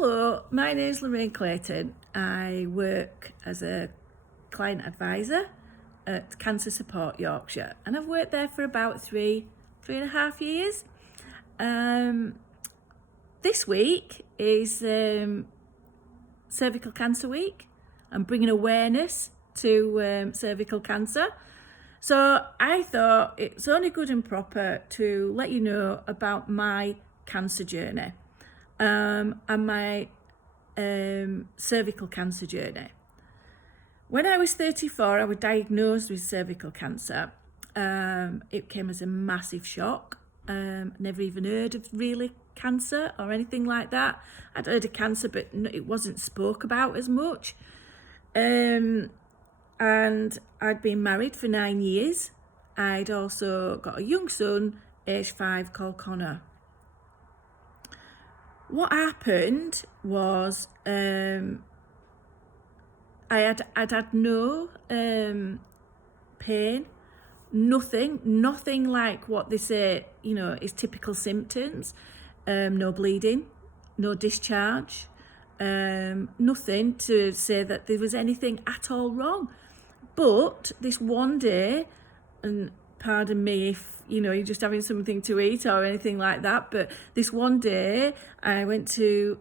Hello, my name's Lorraine Clayton. I work as a client advisor at Cancer Support Yorkshire, and I've worked there for about three and a half years. This week is Cervical Cancer Week. I'm bringing awareness to cervical cancer. So I thought it's only good and proper to let you know about my cancer journey and my cervical cancer journey. When I was 34, I was diagnosed with cervical cancer. It came as a massive shock. Never even heard of really cancer or anything like that. I'd heard of cancer, but it wasn't spoke about as much. And I'd been married for 9 years. I'd also got a young son, age 5, called Connor. What happened was I'd had no pain, nothing like what they say, is typical symptoms. No bleeding, no discharge, nothing to say that there was anything at all wrong. But this one day, and pardon me if you're just having something to eat or anything like that, but this one day I went to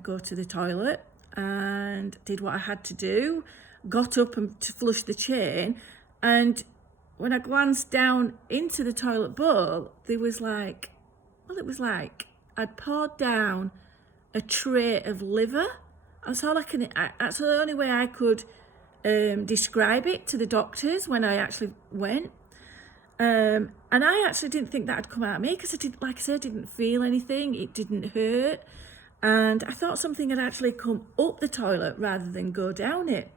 go to the toilet and did what I had to do, got up and to flush the chain, and when I glanced down into the toilet bowl, it was like I'd poured down a tray of liver. That's the only way I could describe it to the doctors when I actually went. And I actually didn't think that had come out of me because I didn't feel anything. It didn't hurt. And I thought something had actually come up the toilet rather than go down it.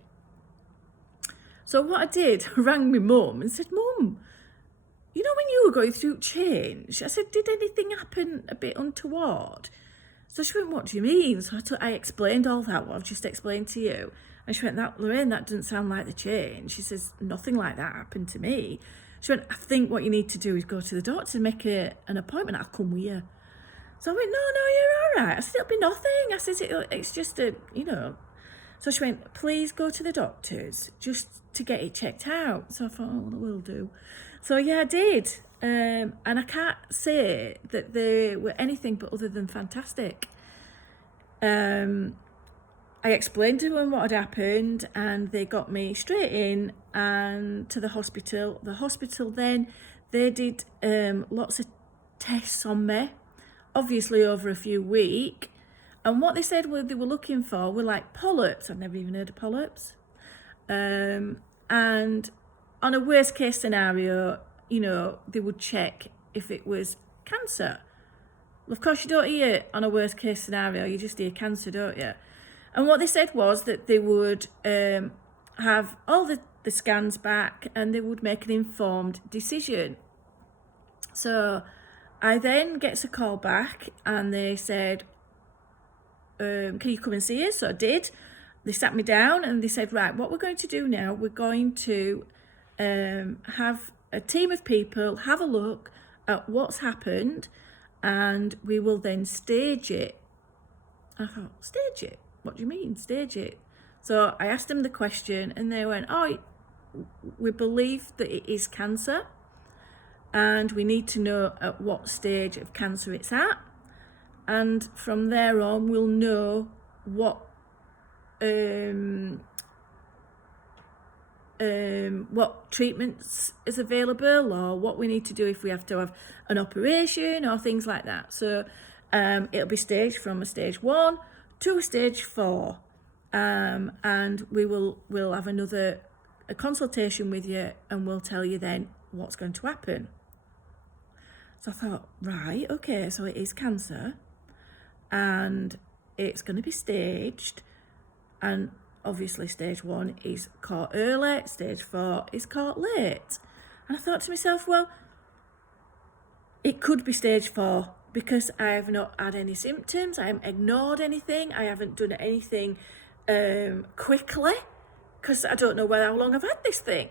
So what I did, I rang my mum and said, "Mum, when you were going through change," I said, "did anything happen a bit untoward?" So she went, "What do you mean?" So I explained all that, what I've just explained to you. And she went, "Lorraine, that doesn't sound like the change." She says, "Nothing like that happened to me." She went, "I think what you need to do is go to the doctor and make an appointment. I'll come with you." So I went, No, you're all right." I said, "It'll be nothing." I said, "It's just So she went, "Please go to the doctors just to get it checked out." So I thought, "Oh, I will do." So yeah, I did. And I can't say that they were anything but other than fantastic. I explained to them what had happened and they got me straight in and to the hospital. The hospital then, they did lots of tests on me, obviously over a few weeks. And what they said they were looking for were like polyps. I've never even heard of polyps. And on a worst case scenario, they would check if it was cancer. Well, of course, you don't hear on a worst case scenario, you just hear cancer, don't you? And what they said was that they would have all the scans back and they would make an informed decision. So I then get a call back and they said, "Can you come and see us?" So I did. They sat me down and they said, "Right, what we're going to do now, we're going to have a team of people have a look at what's happened and we will then stage it." I thought, "Stage it? What do you mean, stage it?" So I asked them the question and they went, "Oh, we believe that it is cancer and we need to know at what stage of cancer it's at. And from there on, we'll know what treatments is available or what we need to do if we have to have an operation or things like that." So it'll be staged from a stage 1 to a stage 4. And we'll have a consultation with you and we'll tell you then what's going to happen. So I thought, right, okay, so it is cancer and it's going to be staged, and obviously stage 1 is caught early, stage 4 is caught late. And I thought to myself, well, it could be stage 4 because I have not had any symptoms, I haven't ignored anything, I haven't done anything quickly because I don't know how long I've had this thing.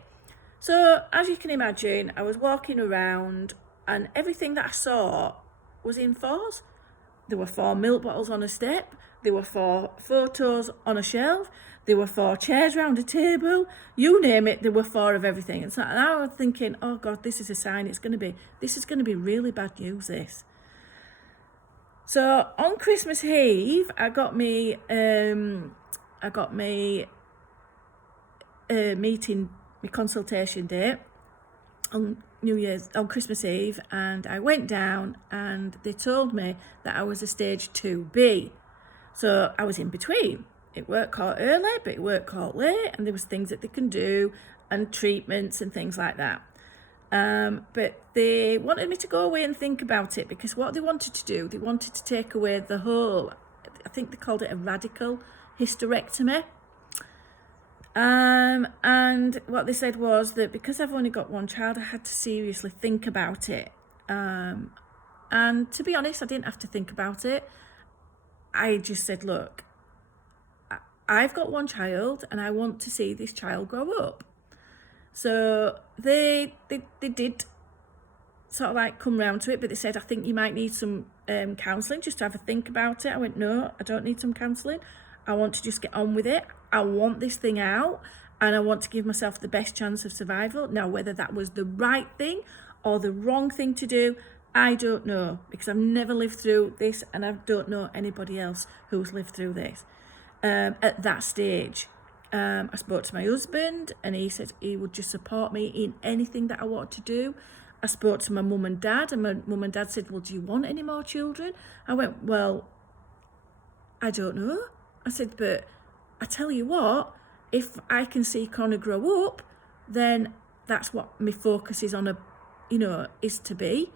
So as you can imagine, I was walking around and everything that I saw was in 4s. There were 4 milk bottles on a step. There were 4 photos on a shelf. There were 4 chairs round a table. You name it, there were 4 of everything. And so I was thinking, oh God, this is a sign. This is going to be really bad news, this. So on Christmas Eve, I got me meeting, my consultation date on Christmas Eve, and I went down and they told me that I was a stage 2B. So I was in between. It weren't caught early, but it weren't caught late, and there was things that they can do and treatments and things like that. But they wanted me to go away and think about it, because what they wanted to do, they wanted to take away the whole, I think they called it a radical hysterectomy. And what they said was that because I've only got one child, I had to seriously think about it. And to be honest, I didn't have to think about it. I just said, look, I've got one child and I want to see this child grow up. So they did sort of like come round to it, but they said, I think you might need some counselling just to have a think about it. I went, no, I don't need some counselling. I want to just get on with it. I want this thing out and I want to give myself the best chance of survival. Now, whether that was the right thing or the wrong thing to do, I don't know, because I've never lived through this and I don't know anybody else who's lived through this at that stage. I spoke to my husband and he said he would just support me in anything that I wanted to do. I spoke to my mum and dad, and my mum and dad said, well, do you want any more children? I went, well, I don't know. I said, but I tell you what, if I can see Connor grow up, then that's what my focus is on, is to be.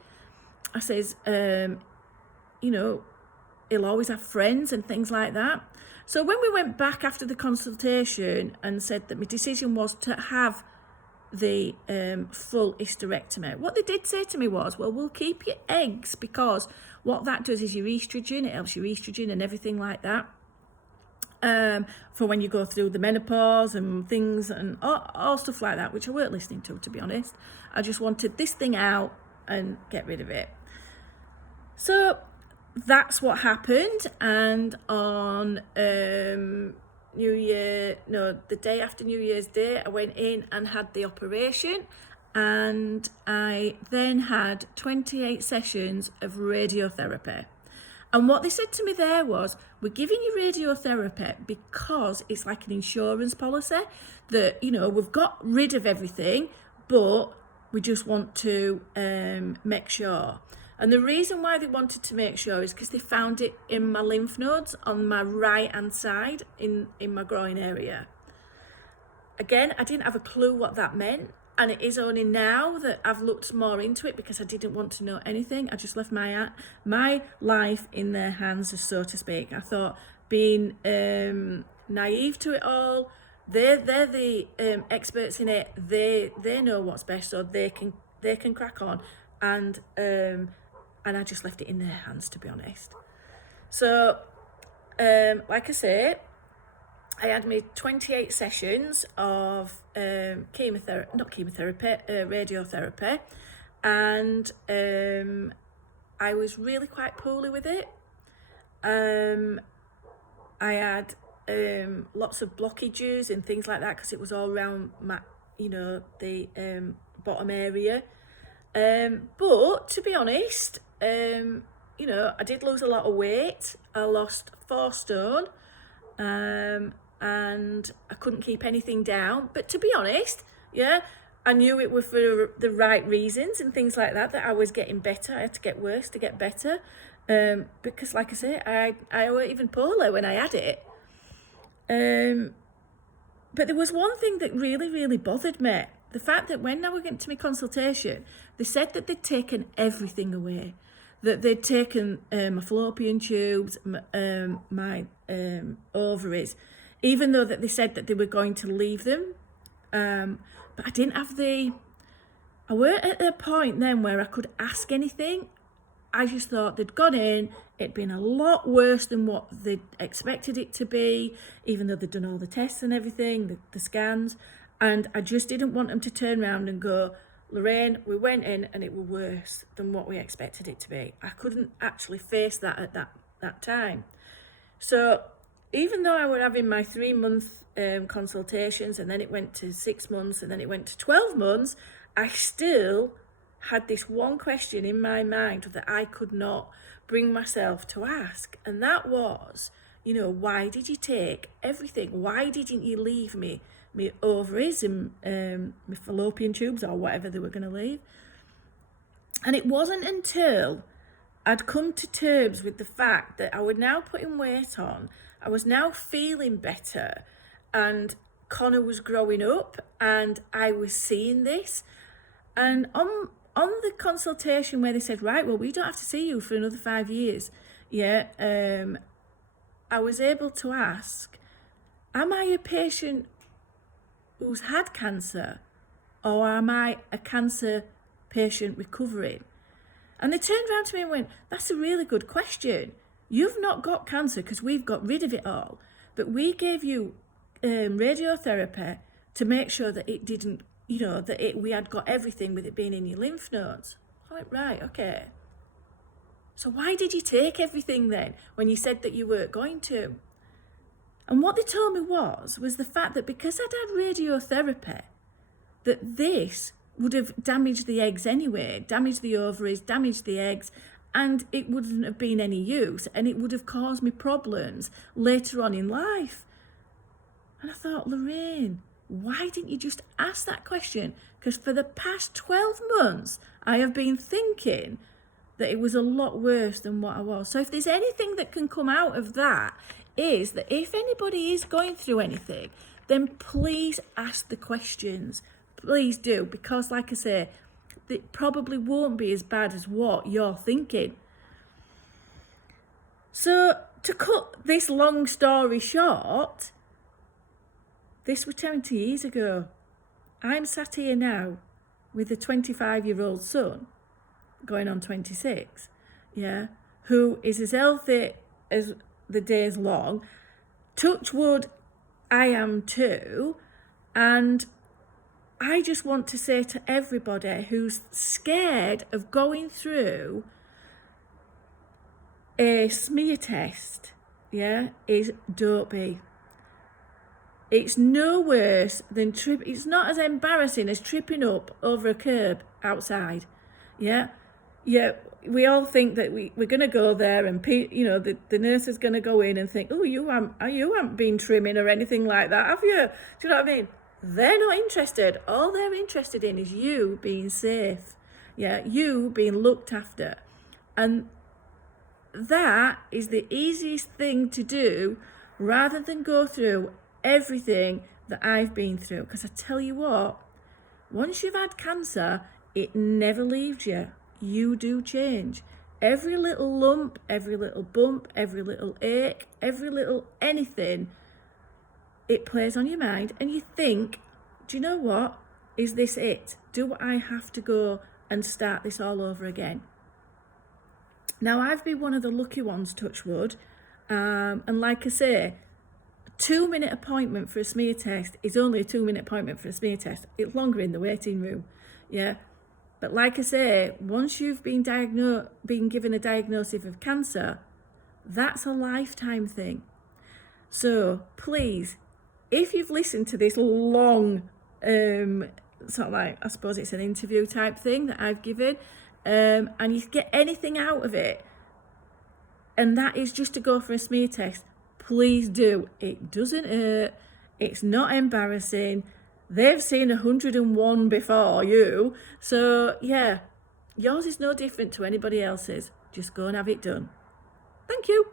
I says, he'll always have friends and things like that. So when we went back after the consultation and said that my decision was to have the full hysterectomy, what they did say to me was, well, we'll keep your eggs, because what that does is your estrogen, it helps your estrogen and everything like that. For when you go through the menopause and things and all stuff like that, which I weren't listening to be honest. I just wanted this thing out and get rid of it. So that's what happened. And on the day after New Year's Day, I went in and had the operation, and I then had 28 sessions of radiotherapy. And what they said to me there was, we're giving you radiotherapy because it's like an insurance policy that, we've got rid of everything, but we just want to make sure. And the reason why they wanted to make sure is because they found it in my lymph nodes on my right hand side in my groin area. Again, I didn't have a clue what that meant. And it is only now that I've looked more into it, because I didn't want to know anything. I just left my life in their hands, so to speak. I thought, being naive to it all, they're the experts in it. They know what's best, so they can crack on. And I just left it in their hands, to be honest. So, like I say, I had my 28 sessions of radiotherapy, and I was really quite poorly with it. I had lots of blockages and things like that, because it was all around my, the bottom area. But to be honest, I did lose a lot of weight. I lost 4 stone. And I couldn't keep anything down. But to be honest, I knew it was for the right reasons and things like that I was getting better. I had to get worse to get better. Because like I say, I weren't even poorly when I had it. But there was one thing that really, really bothered me. The fact that when I went into my consultation, they said that they'd taken everything away. That they'd taken my fallopian tubes, my ovaries, even though that they said that they were going to leave them. But I didn't have I weren't at the point then where I could ask anything. I just thought they'd gone in, it'd been a lot worse than what they'd expected it to be, even though they'd done all the tests and everything, the scans. And I just didn't want them to turn around and go, Lorraine, we went in and it was worse than what we expected it to be. I couldn't actually face that at that time. So even though I was having my 3-month consultations, and then it went to 6 months, and then it went to 12 months, I still had this one question in my mind that I could not bring myself to ask. And that was, why did you take everything? Why didn't you leave me ovaries and my fallopian tubes, or whatever they were going to leave? And it wasn't until I'd come to terms with the fact that I was now putting weight on, I was now feeling better, and Connor was growing up, and I was seeing this. And on the consultation where they said, right, well, we don't have to see you for another 5 years, I was able to ask, am I a patient who's had cancer, or am I a cancer patient recovering? And they turned around to me and went, that's a really good question. You've not got cancer because we've got rid of it all, but we gave you radiotherapy to make sure that it didn't, we had got everything with it being in your lymph nodes. I went, right, okay. So why did you take everything then when you said that you weren't going to? And what they told me was the fact that because I'd had radiotherapy, that this would have damaged the eggs anyway, damaged the ovaries, damaged the eggs, and it wouldn't have been any use, and it would have caused me problems later on in life. And I thought, Lorraine, why didn't you just ask that question? Because for the past 12 months, I have been thinking that it was a lot worse than what I was. So if there's anything that can come out of that, is that if anybody is going through anything, then please ask the questions. Please do, because like I say, it probably won't be as bad as what you're thinking. So to cut this long story short, this was 20 years ago. I'm sat here now with a 25-year-old son, going on 26, who is as healthy as the day's long. Touch wood, I am too. And I just want to say to everybody who's scared of going through a smear test, is don't be. It's no worse than it's not as embarrassing as tripping up over a curb outside. We all think that we're going to go there, and the nurse is going to go in and think, oh, you haven't been trimming or anything like that, have you? Do you know what I mean? They're not interested. All they're interested in is you being safe, you being looked after. And that is the easiest thing to do, rather than go through everything that I've been through. Because I tell you what, once you've had cancer, it never leaves you. You do change. Every little lump, every little bump, every little ache, every little anything, it plays on your mind, and you think, do you know what? Is this it? Do I have to go and start this all over again? Now, I've been one of the lucky ones, touch wood, and like I say, a 2-minute appointment for a smear test is only a 2-minute appointment for a smear test. It's longer in the waiting room, But like I say, once you've been given a diagnosis of cancer, that's a lifetime thing. So please, if you've listened to this long, sort of like, I suppose it's an interview type thing that I've given, and you get anything out of it, and that is just to go for a smear test, please do. It doesn't hurt. It's not embarrassing. They've seen 101 before you. So, yours is no different to anybody else's. Just go and have it done. Thank you.